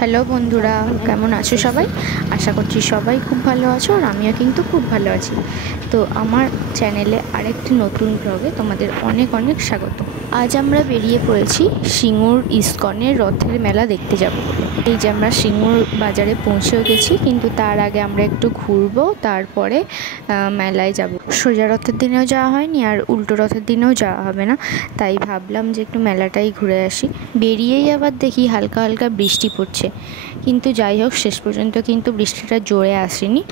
Hello বন্ধুরা, কেমন আছো সবাই? আশা করছি সবাই খুব ভালো আছো, আর আমিও কিন্তু খুব ভালো আছি। তো আমার চ্যানেলে আরেকটি নতুন ব্লগে তোমাদের অনেক অনেক স্বাগত। আজ আমরা বেরিয়ে পড়েছি সিঙ্গুর ইস্কনের রথের মেলা দেখতে যাব বলে। এই যে আমরা সিঙ্গুর বাজারে পৌঁছেও গেছি, কিন্তু তার আগে আমরা একটু ঘুরবো, তারপরে মেলায় যাব। সোজা রথের দিনেও যাওয়া হয়নি, আর উল্টো রথের দিনেও যাওয়া হবে না, তাই ভাবলাম যে একটু মেলাটাই ঘুরে আসি। বেরিয়েই আবার দেখি হালকা হালকা বৃষ্টি পড়ছে, কিন্তু যাই হোক শেষ পর্যন্ত কিন্তু বৃষ্টিটা জোরে আসেনি।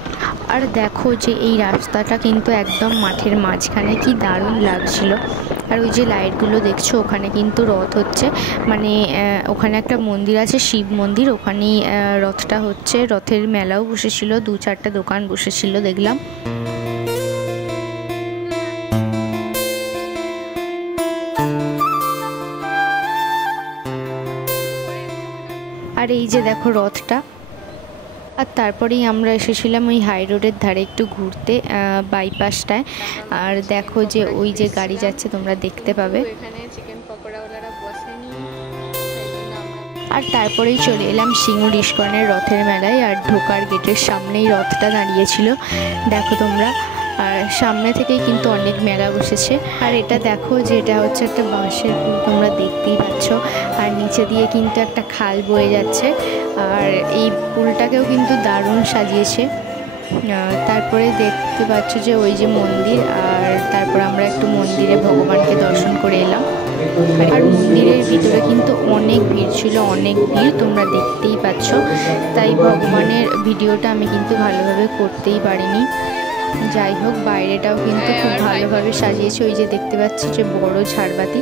আর দেখো যে এই রাস্তাটা কিন্তু একদম মাঠের মাঝখানে, কি দারুণ লাগছিল। আর ওই যে লাইটগুলো দেখছো, ওখানে কিন্তু রথ হচ্ছে, মানে ওখানে একটা মন্দির আছে, শিব মন্দির, ওখানেই রথটা হচ্ছে। রথের মেলাও বসেছিল, 2-4টা দোকান বসেছিল দেখলাম। আর এই যে দেখো রথটা। আর তারপরেই আমরা এসেছিলাম ওই হাই রোডের ধারে একটু ঘুরতে, বাইপাসটায়। আর দেখো যে ওই যে গাড়ি যাচ্ছে, তোমরা দেখতে পাবে। আর তারপরেই চলে এলাম সিঙ্গুর ইস্কনের রথের মেলায়। আর ঢোকার গেটের সামনেই রথটা দাঁড়িয়েছিল, দেখো তোমরা। আর সামনে থেকেই কিন্তু অনেক মেলা বসেছে। আর এটা দেখো যে এটা হচ্ছে একটা বাঁশের পুল, তোমরা দেখতেই পাচ্ছ। আর নিচে দিয়ে কিন্তু একটা খাল বয়ে যাচ্ছে, আর এই পুলটাকেও কিন্তু দারুণ সাজিয়েছে। তারপরে দেখতে পাচ্ছ যে ওই যে মন্দির, আর তারপর আমরা একটু মন্দিরে ভগবানকে দর্শন করে এলাম। আর মন্দিরের ভিতরে কিন্তু অনেক ভিড় ছিল, অনেক ভিড়, তোমরা দেখতেই পাচ্ছ। তাই ভগবানের ভিডিওটা আমি কিন্তু ভালোভাবে করতেই পারিনি। যাই হোক, বাইরেটাও কিন্তু খুব ভালোভাবে সাজিয়েছে, ওই যে দেখতে পাচ্ছি যে বড় ঝাড়বাতি।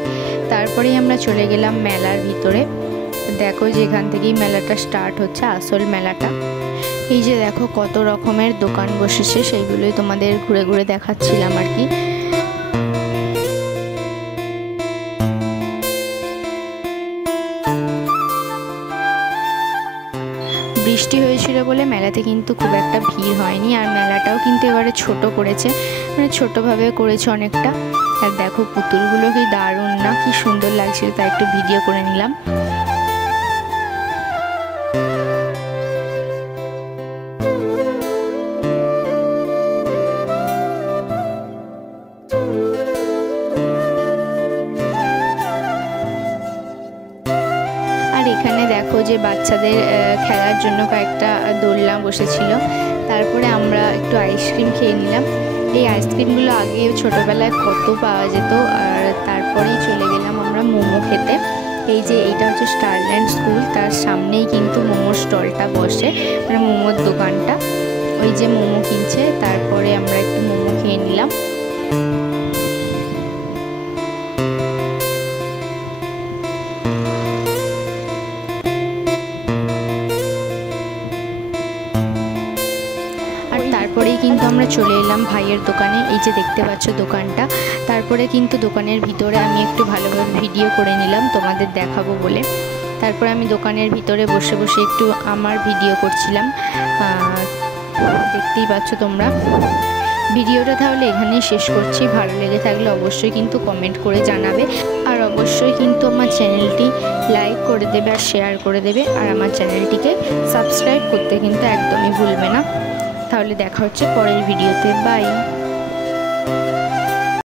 তারপরেই আমরা চলে গেলাম মেলার ভিতরে। দেখো যেখান থেকেই মেলাটা স্টার্ট হচ্ছে, আসল মেলাটা। এই যে দেখো কত রকমের দোকান বসেছে, সেইগুলোই তোমাদের ঘুরে ঘুরে দেখাচ্ছিলাম আর কি। বৃষ্টি হয়েছিল বলে মেলাতে কিন্তু খুব একটা ভিড় হয়নি। আর মেলাটাও কিন্তু এবারে ছোট করেছে, মানে ছোটোভাবে করেছে অনেকটা। আর দেখো পুতুলগুলো কি দারুণ না, কি সুন্দর লাগছিল, তাই একটু ভিডিও করে নিলাম। আর এখানে দেখো যে বাচ্চাদের খেলার জন্য কয়েকটা দোলনা বসেছিল। তারপরে আমরা একটু আইসক্রিম খেয়ে নিলাম। এই আইসক্রিমগুলো আগে ছোটোবেলায় কত পাওয়া যেত। আর তারপরেই চলে গেলাম আমরা মোমো খেতে। এই যে এইটা হচ্ছে স্টারল্যান্ড স্কুল, তার সামনেই কিন্তু মোমোর স্টলটা বসে, মানে মোমোর দোকানটা। ওই যে মোমো কিনছে, তারপরে আমরা একটু মোমো খেয়ে নিলাম। তারপরেই কিন্তু আমরা চলে এলাম ভাইয়ের দোকানে, এই যে দেখতে পাচ্ছ দোকানটা। তারপরে কিন্তু দোকানের ভিতরে আমি একটু ভালোভাবে ভিডিও করে নিলাম তোমাদের দেখাবো বলে। তারপরে আমি দোকানের ভিতরে বসে বসে একটু আমার ভিডিও করছিলাম, দেখতেই পাচ্ছ তোমরা। ভিডিওটা তাহলে এখানেই শেষ করছি। ভালো লেগে থাকলে অবশ্যই কিন্তু কমেন্ট করে জানাবে, আর অবশ্যই কিন্তু আমার চ্যানেলটি লাইক করে দেবে আর শেয়ার করে দেবে, আর আমার চ্যানেলটিকে সাবস্ক্রাইব করতে কিন্তু একদমই ভুলবে না। তাহলে দেখা হচ্ছে পরের ভিডিওতে, বাই।